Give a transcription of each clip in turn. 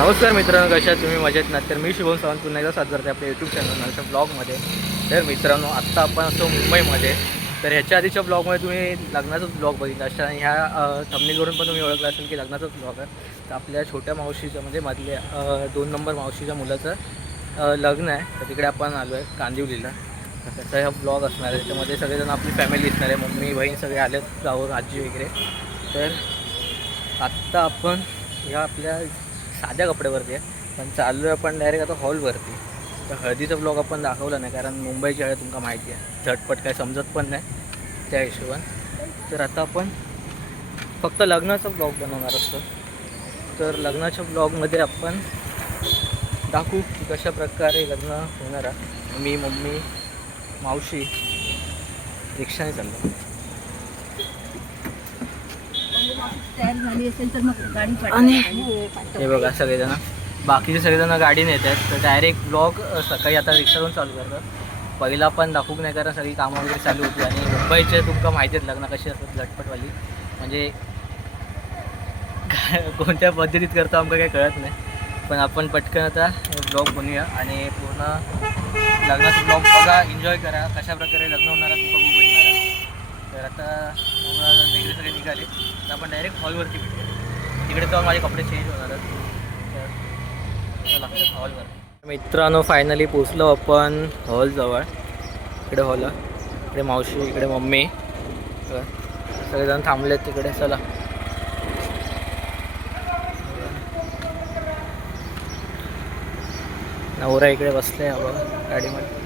नमस्कार मित्रांनो, कशा तुम्ही मजेत ना? तर मी शुभम सावंत पुन्हा एकदा साथ करते आपल्या यूट्यूब चॅनल नलच्या ब्लॉगमध्ये. तर मित्रांनो, आत्ता आपण असतो मुंबईमध्ये. तर ह्याच्या आधीच्या ब्लॉगमध्ये तुम्ही लग्नाचाच ब्लॉग बघितला अशा, आणि ह्या थंबनेलवरून पण तुम्ही ओळखला असेल की लग्नाचाच ब्लॉग आहे. तर आपल्या छोट्या मावशीचं म्हणजे मधल्या 2 नंबर मावशीच्या मुलाचं लग्न आहे. तर तिकडे आपण आलो आहे कांदिवलीला. तर त्याचा हा ब्लॉग असणार आहे. त्याच्यामध्ये सगळेजण आपली फॅमिली असणार आहे, मम्मी बहीण सगळे आलेत, जाऊन आजी वगैरे. तर आत्ता आपण ह्या आपल्या साध्या कपड्यावरती आहे, पण चाललो आहे आपण डायरेक्ट आता हॉलवरती. तर हळदीचा ब्लॉग आपण दाखवला नाही, कारण मुंबईची हळद तुमका माहिती आहे, झटपट काय समजत पण नाही त्या हिशोबाने. तर आता आपण फक्त लग्नाचा ब्लॉग बनवणार असतो. तर लग्नाच्या ब्लॉगमध्ये आपण दाखवू की कशा प्रकारे लग्न होणार आहे. मी, मम्मी, मावशी रिक्षाने चाललो. आणि हे बघा सगळेजण, बाकीचे सगळेजण गाडीने येत आहेत. तर डायरेक्ट ब्लॉग सकाळी आता रिक्षातून चालू करतात. पहिला पण दाखवू नाही, कारण सगळी कामं वगैरे चालू होती. आणि मुंबईचे तुमका माहिती आहेत लग्न कशी असतात, झटपटवाली. म्हणजे कोणत्या पद्धतीत करतो आमचं काही कळत नाही. पण आपण पटकन आता ब्लॉग बनवूया आणि पूर्ण लग्नाचा ब्लॉग बघा, एन्जॉय करा. कशा प्रकारे लग्न होणार आहे बघू भेटणार आहे. तर आता वेगळे सगळे निघाले, तर आपण डायरेक्ट हॉलवरती भेटूया. तिकडे तर माझे कपडे चेंज होणार आहेत. तर चला हॉलवर. मित्रांनो, फायनली पोचलो आपण हॉलजवळ. इकडे हॉल आहे, इकडे मावशी, इकडे मम्मी, सगळेजण थांबलेत तिकडे. चला नवरा इकडे बसले बघा गाडीमध्ये.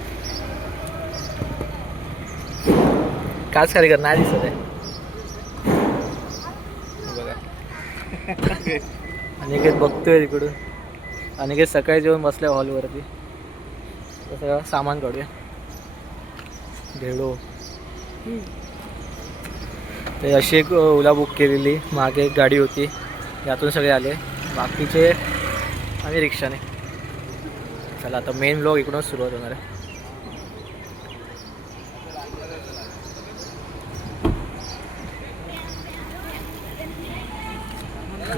काच खाली कर, नाही दिसत आहे बघा. अनिकेत बघतोय तिकडून. अनिकेत सकाळी जेवण बसल्या हॉलवरती. तर सगळं सामान काढूया. भेडो ते अशी एक ओला बुक केलेली, मागे एक गाडी होती, यातून सगळे आले. बाकीचे आम्ही रिक्षाने. चला आता मेन ब्लॉग इकडूनच सुरुवात होणार आहे.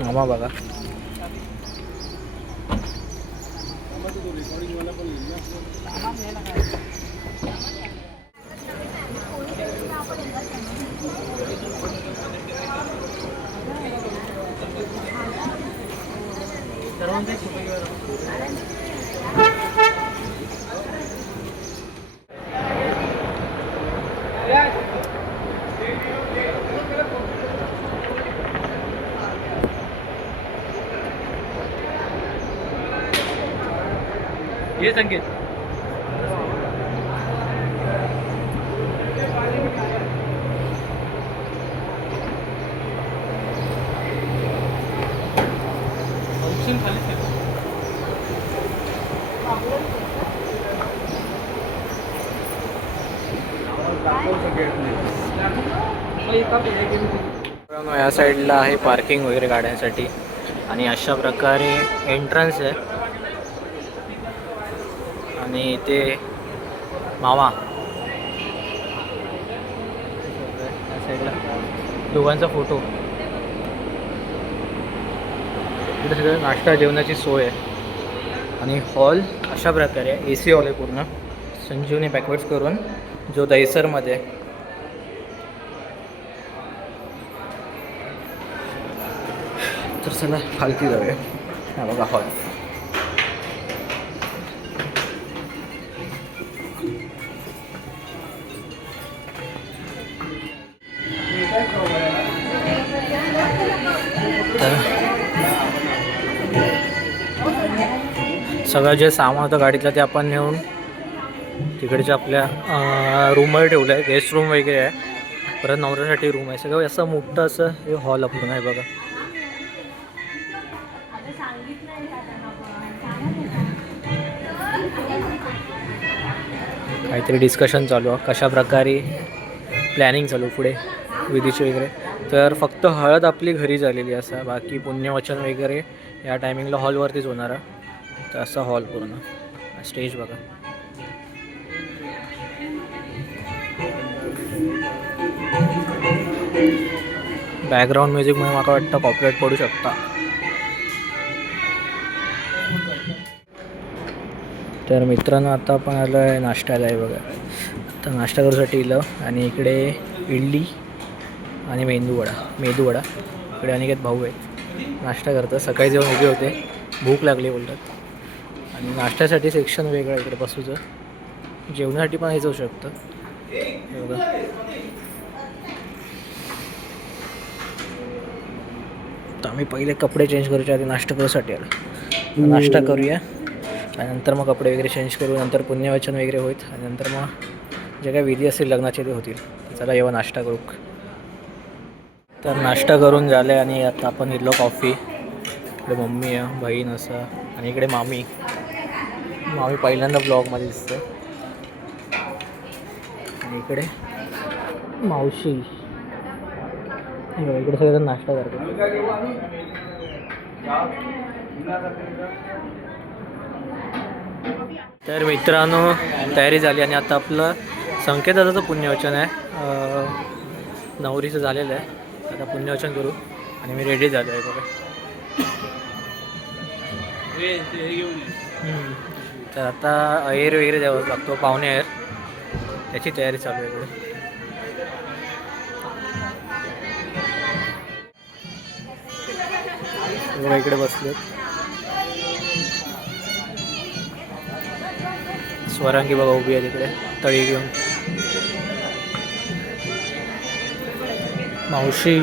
मामा बघा, ये संकेत. या साईडला आहे पार्किंग वगैरे गाड्यांसाठी. आणि अशा प्रकारे एंट्रन्स आहे. आणि इथे मामा या साईडला दोघांचा फोटो. इथे सगळं नाश्ता जेवणाची सोय आहे. आणि हॉल अशा प्रकारे आहे, AC हॉल आहे पूर्ण, संजीवनी बॅकवर्ड्स करून, जो दहिसरमध्ये आहे. तर चला खालती जाऊया. हा बघा हॉल. सगळं जे सामान होतं गाडीतलं ते आपण नेऊन तिकडच्या आपल्या रूमवर ठेवलं आहे. गेस्ट रूम वगैरे आहे, परत नवऱ्यासाठी रूम आहे. सगळं असं मोठं असं हे हॉल आपण आहे बघा. काहीतरी डिस्कशन चालू आहे, कशा प्रकारे प्लॅनिंग चालू पुढे विधीची वगैरे. तर फक्त हळद आपली घरी झालेली असं, बाकी पुण्यवचन वगैरे या टायमिंगला हॉलवरतीच होणार आहे. तर असा हॉल पूर्ण, स्टेज बघा. बॅकग्राऊंड म्युझिकमुळे मला वाटतं कॉपीराइट पडू शकता. तर मित्रांनो आता आपण आलो आहे नाश्त्याला आहे बघा. तर नाश्ता करूसाठी इलं आणि इकडे इडली आणि मेदूवडा इकडे अनेक भाऊ आहेत नाश्ता करतात. सकाळी जेवण उभे होते, भूक लागली बोलतात. आणि नाश्त्यासाठी सेक्शन वेगळं इकडे बसूचं, जेवणासाठी पण हे जाऊ शकतं बघा. तर आम्ही पहिले कपडे चेंज करूच्या आधी नाश्ता करूसाठी आलो. नाश्ता करूया आणि नंतर मग कपडे वगैरे चेंज करू, नंतर पुण्यवाचन वगैरे होईल आणि नंतर मग जे काही विधी असतील लग्नाचे ते होतील. चला येवा नाश्ता करू. तर नाश्ता करून झाले आणि आता आपण इडलो कॉफी. इकडे मम्मी आहे, बहीण असं आणि इकडे मामी पहिल्यांदा ब्लॉगमध्ये दिसते. आणि इकडे मावशी, इकडे सगळेजण नाश्ता करतात. तर मित्रांनो तयारी झाली आणि आता आपलं संकेताचं पुण्यवचन आहे, नवरीचं झालेलं आहे. आता पुण्यवचन करू आणि मी रेडी झालो आहे बघा. तर आता अहेर वगैरे द्यावं लागतो, पाहुणे अहेर, त्याची तयारी चालू आहे इकडे. इकडे बसले स्वरांगी बघा उभी आहे तिकडे तळी घेऊन. मावशी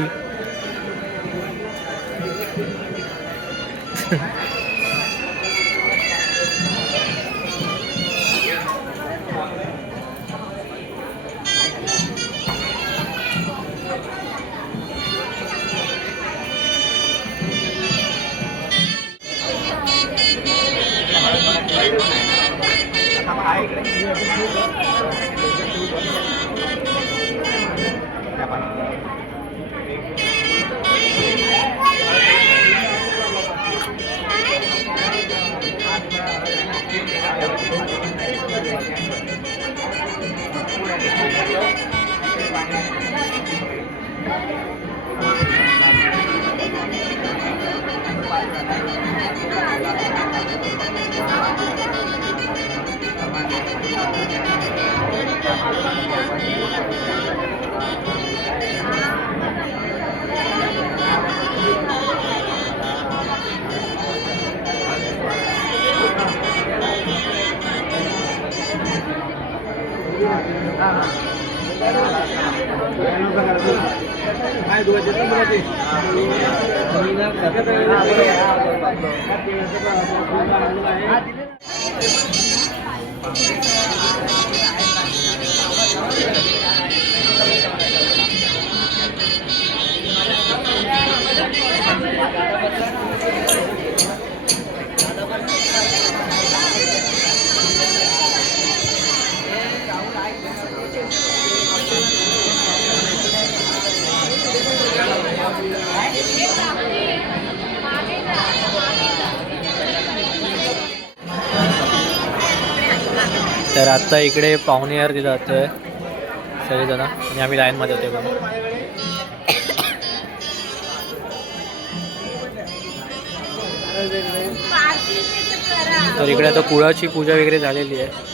तर आता इकडे पाहुणेहार दिलं जातं आहे सगळेजण आणि आम्ही लाईनमध्ये होते बघा. तर इकडे आता कुळाची पूजा वगैरे झालेली आहे.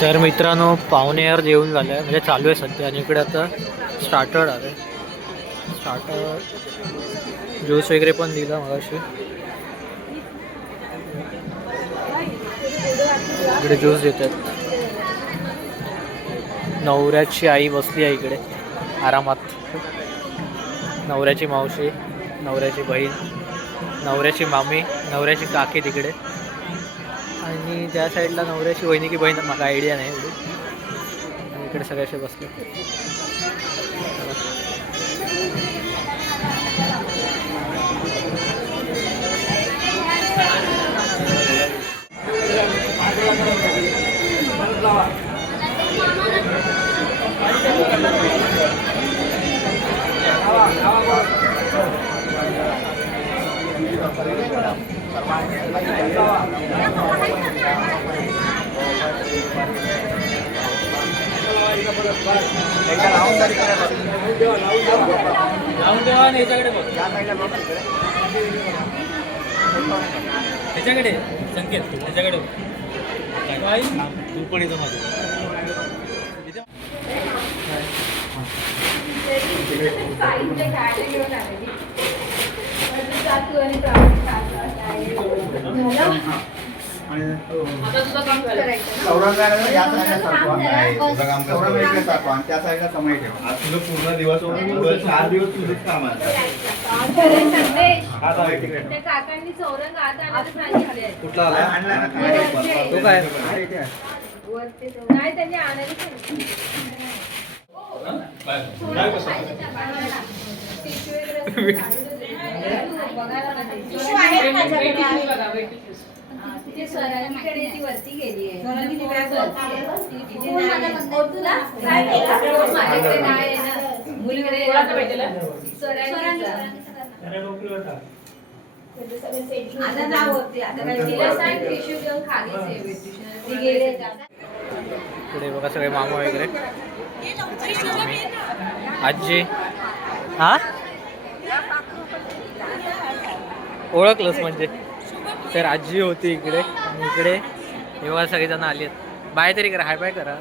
तर मित्रांनो पाहुणेहार जेवून झालं आहे, म्हणजे चालू आहे सध्या. आणि इकडे आता स्टार्टर आलं आहे. स्टार्टर ज्यूस वगैरे पण दिला मगाशी. इकडे ज्यूस देतात. नवऱ्याची आई बसली आहे इकडे आरामात. नवऱ्याची मावशी, नवऱ्याची बहीण, नवऱ्याची मामी, नवऱ्याची काकी तिकडे आणि त्या साईडला नवऱ्याची वहिनी की बहीण मला आयडिया नाही एवढी. आणि इकडे सगळ्याशी बसले. त्याच्याकडे संकेत त्याच्याकडे तू पण येतो माझं त्या साईडला समय ठेवा. आज तुझं पूर्ण दिवस 4 दिवस तुझंच काम आहे. काकांनी चौरंग आत आणायला सांगितले. कुठला आला आणला ना तो काय नाही त्यांनी आणायला सांगितलं. ते सरांकडे ती वरती गेली आहे. माझ्याकडे नाही आहे ना. मुलीकडे आता नाव होते. आता काय तिला सांग टिश्यू घेऊन खालीच ती गेले. पुढे बघा सगळे मामा वगैरे आजी हा ओळखलंच म्हणजे तर आजी होती इकडे आणि इकडे एवढा सगळेजण आले आहेत. बाय तरी करा हाय बाय करा.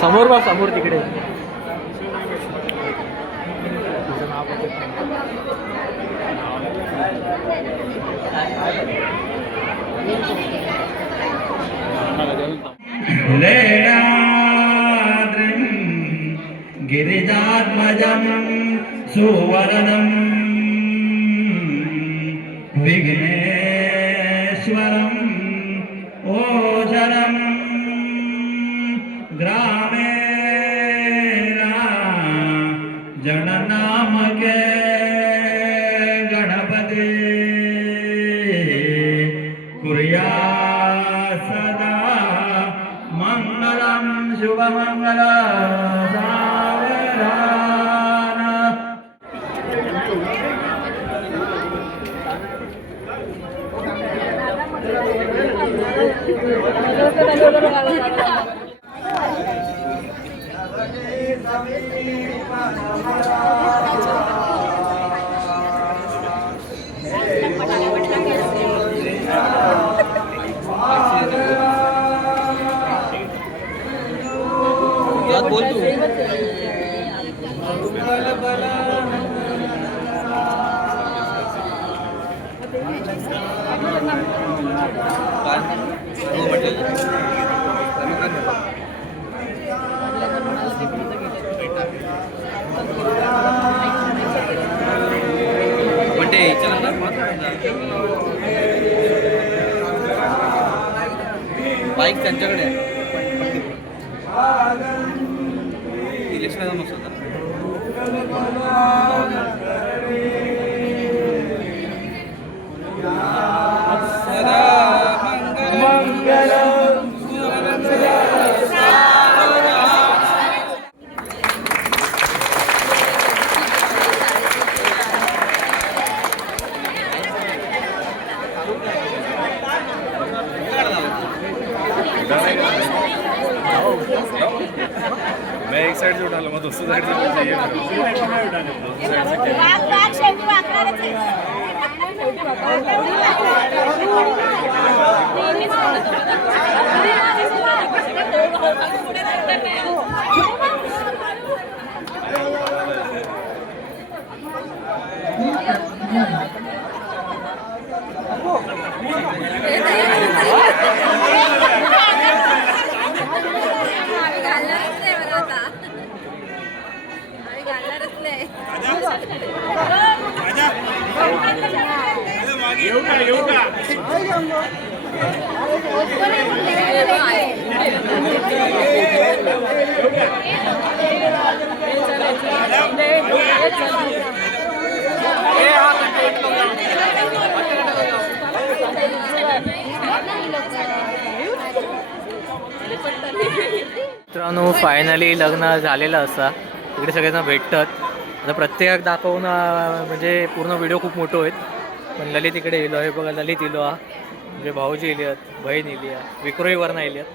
समोर बा समोर तिकडे गिरिजात्मजं सुवर्णं विघ्नेश्वरं ओझरं ग्रामे जननामके गणपते कुर्या सदा मंगलं शुभमंगलं सावधान. बोल तू बाईक त्यांच्याकडे आहे. इलेक्शनला जाऊन असतो मैं एक साइड से उठा लूँगा दूसरी साइड से चाहिए. मित्रांनो फायनली लग्न झालेलं असा इकडे सगळ्यांना भेटतात. आता प्रत्येक दाखवून म्हणजे पूर्ण व्हिडिओ खूप मोठं आहेत. पण ललित इकडे येलो आहे बघा. ललित येलो हा म्हणजे भाऊजी येली आहेत, बहीण येली आहे, विक्रोईवरनं येली आहेत.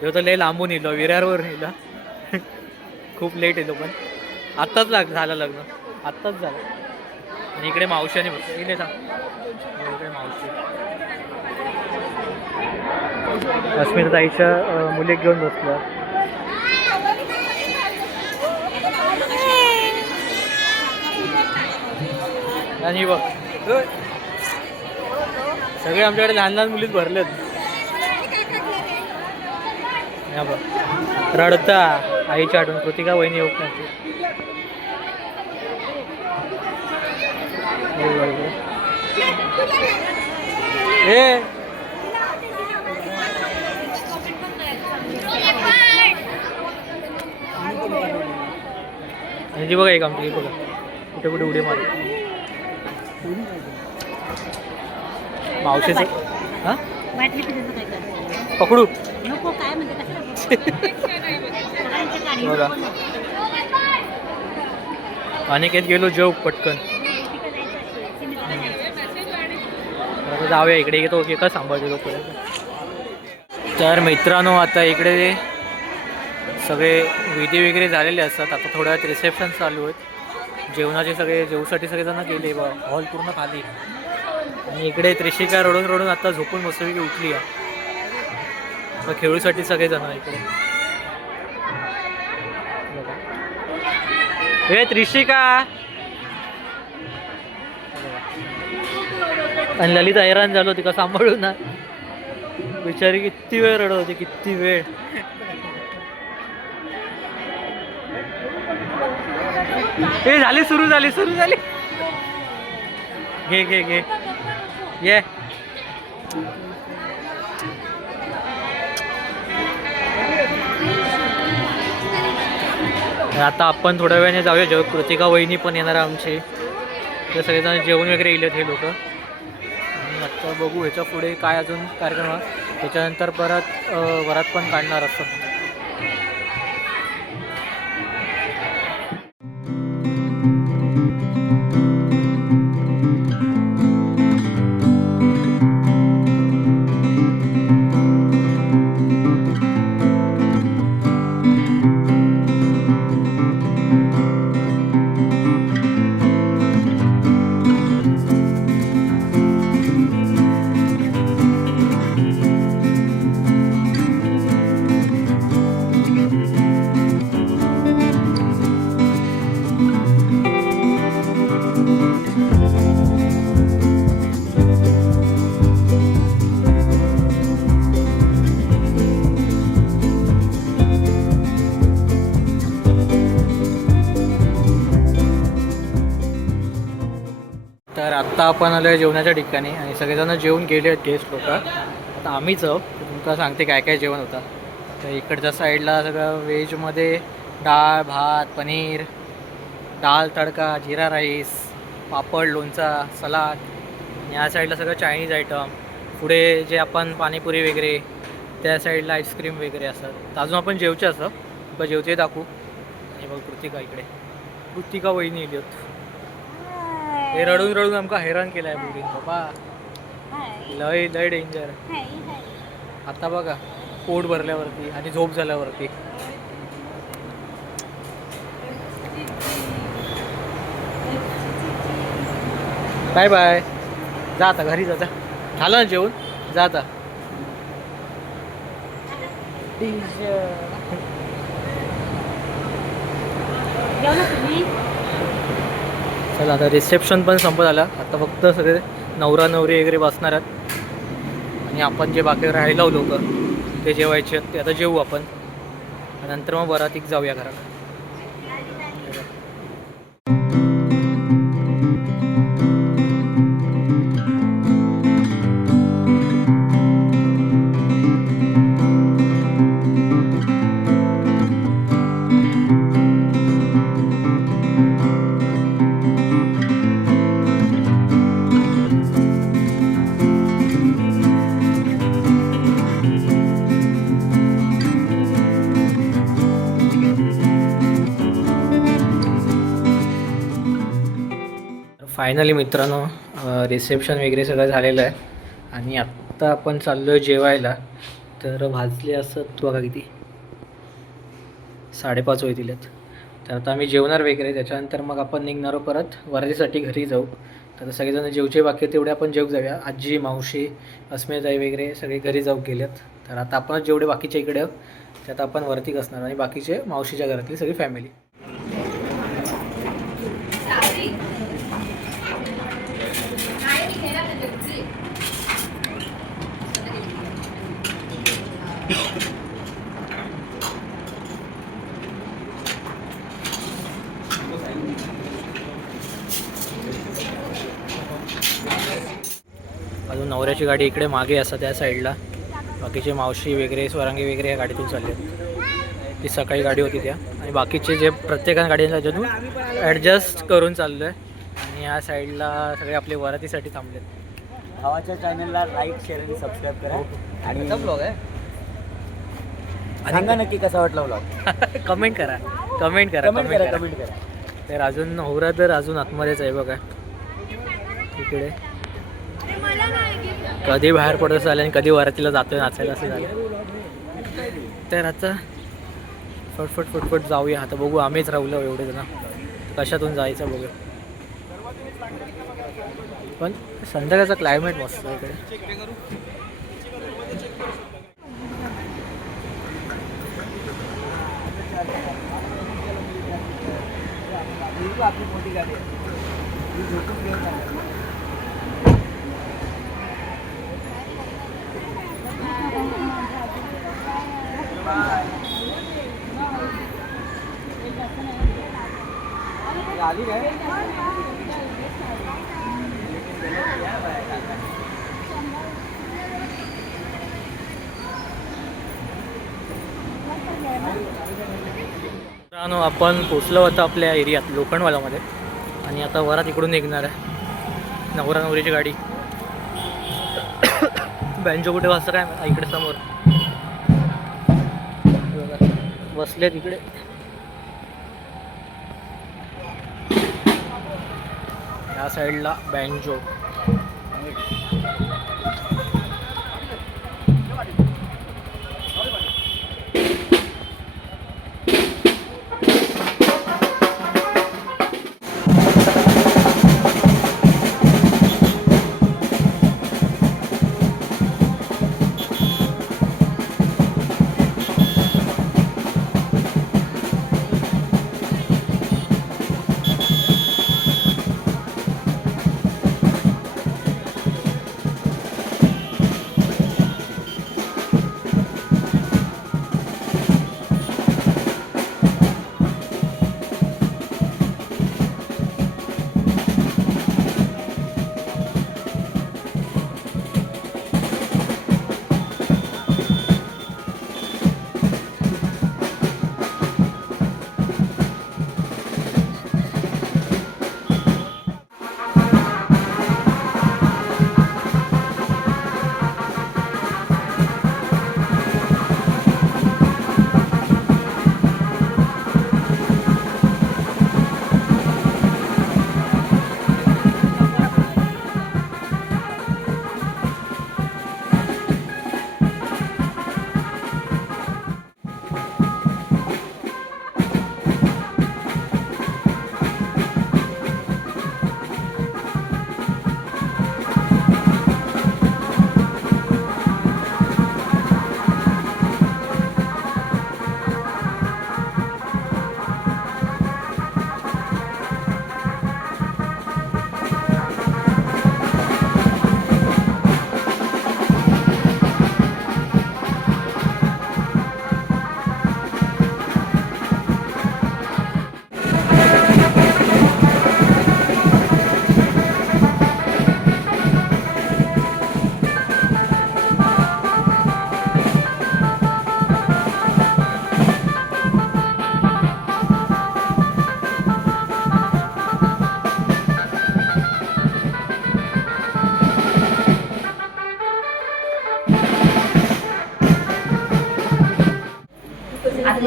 ह्यो तर लय लांबून येलो विरारवर येला. खूप लेट येलो पण आत्ताच झालं लग्न, आत्ताच झालं. आणि इकडे मावशाने बघतो इकडे सांग इकडे मावशी अस्मिता ताईच्या मुली घेऊन बसल्या. आणि बघ सगळे आमच्याकडे लहान लहान मुलीच भरलेत. या बघ रडता आईच्या आठवण. कृतिका वहिनी येऊ नाही. ए जी बघा एक आमची बघा कुठे कुठे उडी मार. मावशीचं हां पकडू बघा. अनिकेत गेलो जेव पटकन. जाऊया इकडे येतो की का सांभाळतो लोक. तर मित्रांनो आता इकडे सगळे विधी वगैरे झालेले असतात. आता थोड्या वेळात रिसेप्शन चालू आहेत. जेवणाचे सगळे जेवसाठी सगळेजण गेले बा. हॉल पूर्ण खाली. आणि इकडे त्रिशिका रडून रडून आता झोपून मस्तपैकी उठली आहे. आता खेळूसाठी सगळेजण इकडे. हे त्रिशिका आणि ललित हैराण झालो तिका सांभाळून ना. बिचारी किती वेळ रडत होती किती वेळ. हे झाली सुरू झाली सुरू झाली. घे घे घे ये. आता आपण थोड्या वेळाने जाऊया. जेव्हा कृतिका वहिनी पण येणार आमची. ते सगळेजण जेवण वगैरे येलेत हे लोक. आणि आता बघू ह्याच्या पुढे काय अजून कार्यक्रम. त्याच्यानंतर परत वरात पण काढणार असतं. तर आत्ता आपण आलो आहे जेवणाच्या ठिकाणी आणि सगळेजण जेवून गेले आहेत गेस्ट लोक. आता आम्हीच आहोत. तुमका सांगते काय काय जेवण होतं. तर इकडच्या साईडला सगळं व्हेजमध्ये डाळ भात पनीर डाळ तडका जिरा राईस पापड लोणचा सलाद. या साईडला सगळं चायनीज आयटम. पुढे जे आपण पाणीपुरी वगैरे त्या साईडला आईस्क्रीम वगैरे असतात. तर अजून आपण जेवचे असं पण जेवते दाखवू. आणि बघ कृतिका इकडे कृतिका वहिनी येली होत. हे रडून रडून आमका हैराण केलं आहे मुली बाबा. लय लय डेंजर. आता बघा पोट भरल्यावरती आणि झोप झाल्यावरती. Bye bye. जा आता घरी जा. झालं ना जेवण? जा आता. चला आता रिसेप्शन पण संपत आलं. आता फक्त सगळे नवरा नवरी वगैरे बसणार आहेत आणि आपण जे बाकी राहिलो लोक ते जेवायचे आहेत ते आता जेवू आपण. नंतर मग वरातीक जाऊया घरात. फायनली मित्रांनो रिसेप्शन वगैरे सगळं झालेलं आहे आणि आत्ता आपण चाललो आहे जेवायला. तर भाजले असत बघा किती 5:30 होतील आहेत. तर आता आम्ही जेवणार वगैरे त्याच्यानंतर मग आपण निघणारो परत वरातीसाठी घरी जाऊ. तर सगळेजण जेवचे बाकी तेवढे आपण जेव जाऊया. आजी मावशी अस्मिताई वगैरे सगळे घरी जाऊ गेलेत. तर आता आपण जेवढे बाकीच्या इकडे त्यात आपण वरतीक असणार आणि बाकीचे मावशीच्या घरातली सगळी फॅमिली. अजून नवऱ्याची गाडी इकडे मागे असं त्या साईडला. बाकीचे मावशी वगैरे स्वरांगी वगैरे या गाडीतून चालले आहेत. ती सकाळी गाडी होती त्या आणि बाकीचे जे प्रत्येकाने गाडीला त्याच्यातून ॲडजस्ट करून चाललो आहे. आणि या साईडला सगळे आपले वरातीसाठी थांबलेत. भावाच्या चॅनलला लाईक शेअर आणि सबस्क्राईब करा. आणि ब्लॉग आहे सांगा नक्की कसा वाटला ब्लॉग. कमेंट करा. तर अजून नवरा तर अजून आतमध्येच आहे बघा तिकडे. कधी बाहेर पडत असेल आणि कधी वरातीला जातोय नाचायला असं झालं. तर आता फटफट जाऊया. आता बघू आम्हीच राहलो एवढे जण कशातून जायचं बघू. पण संध्याकाळचा क्लायमेट मस्त आहे इकडे. आपली मोठी गाडी आहे झोपून घेऊन आली काय आपण पोचलो होतो आपल्या एरियात लोखंडवालामध्ये आणि आता वरात इकडून निघणार आहे. नवरा नवरीची गाडी. बँजो कुठे वाजता काय इकडे समोर बसले तिकडे. या साईडला बँजो.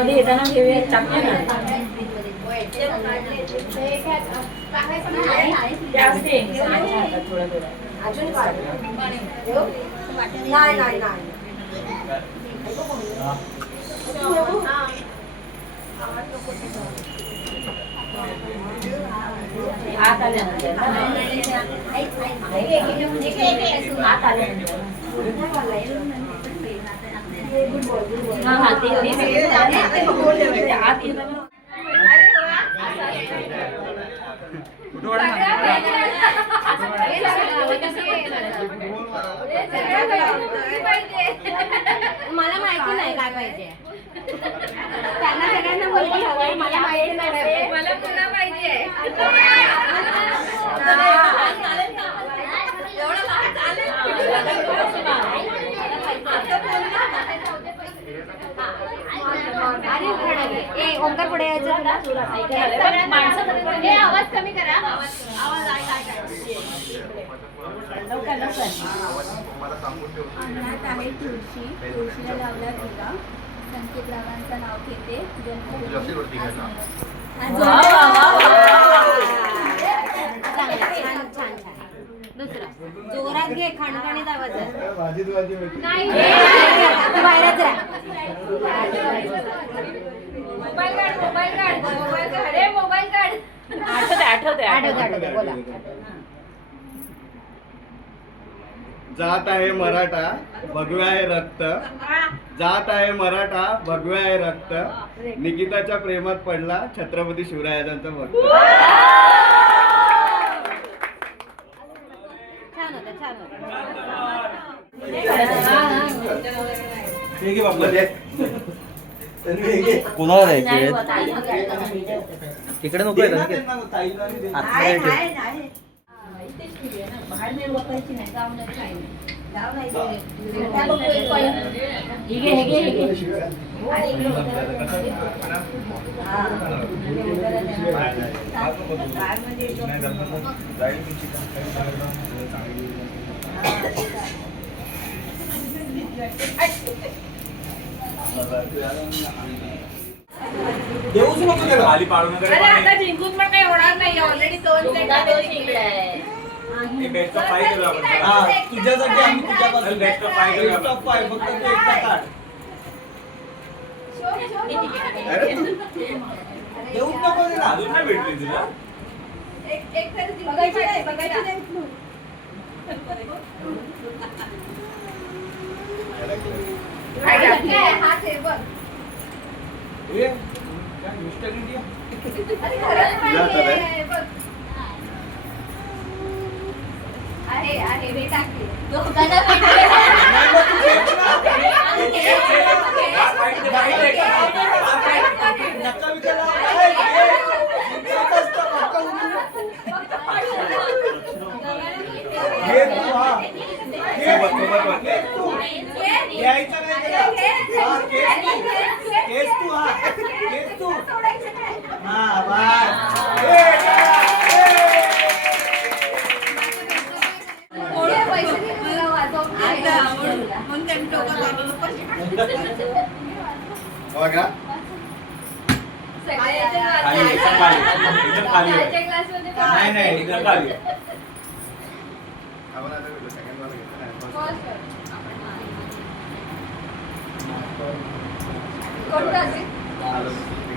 मध्ये येताना घेऊया टाकूया ना जास्त आहे. थोडं थोडं अजून काढ. नाही नाही नाही आत आल्यानंतर आत आल्यानंतर हा हा ते आत येताना मला माहिती नाही काय पाहिजे त्यांना सगळ्यांना मुलगी हवी मला माहिती नाही मला पुन्हा पाहिजे ओंकार पुढे यायचं तुला माणसं आवाज कमी करा अंगणात आहे तुळशी तुळशीला लावला टिका संकेतरावांचं नाव घेते छान छान छान दुसरं जोरात घे खणखणीत आवाज आहे. भाजीत भाजी होती. नाही तू बाहेरच राहा मोबाईल काढ आठवते बोला जात आहे मराठा भगव्या आहे रक्त जात आहे मराठा भगव्या आहे रक्त निकिताच्या प्रेमात पडला छत्रपती शिवरायांचा भक्त. छान होतं छान होतं कोणाला द्यायचे इकडे नको आहे आहे बाहेर नाही वापरायची नाही जाऊनच काही देऊच नको त्याला खाली पाडून वगैरे आता जिंकून पण काही होणार नाही ऑलरेडी दोन बेस्ट ऑफ 5 करू आपण तुझ्यासाठी आम्ही तुझ्यापासून बेस्ट ऑफ 5 करू बेस्ट ऑफ 5 फक्त तू एकटा काढ. देऊच नको त्याला. अजून नाही भेटली तुला बघायची नाही बघायची नाही हात आहे बघ ये, काय मिस्टर इंडिया? अरे खरंच पाहिजे आहे, बघ. आहे मी टाकते नका विकायला. ए, जिंकायचं असतं, फक्त घे तू, हा. घे, घे तू. घ्यायचं नाही त्याला. हा, केस तू, हा. केस तू. हा, बस. ए, पैसे दे मला वाजव बघा. खाली एकदम खाली एकदम खाली नाही नाही एकदम खाली आपण आता second वाला घेतो ना.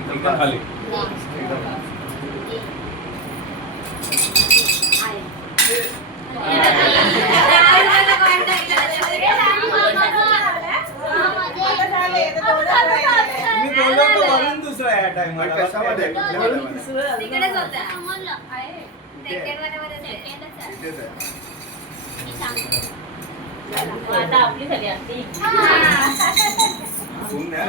एकदम खाली मी बोललो होतो म्हणून दुसरा या टाइमला. कशामध्ये? तिकडेच होत्या इथेच आहे. आता आपली झाली असती सून द्या.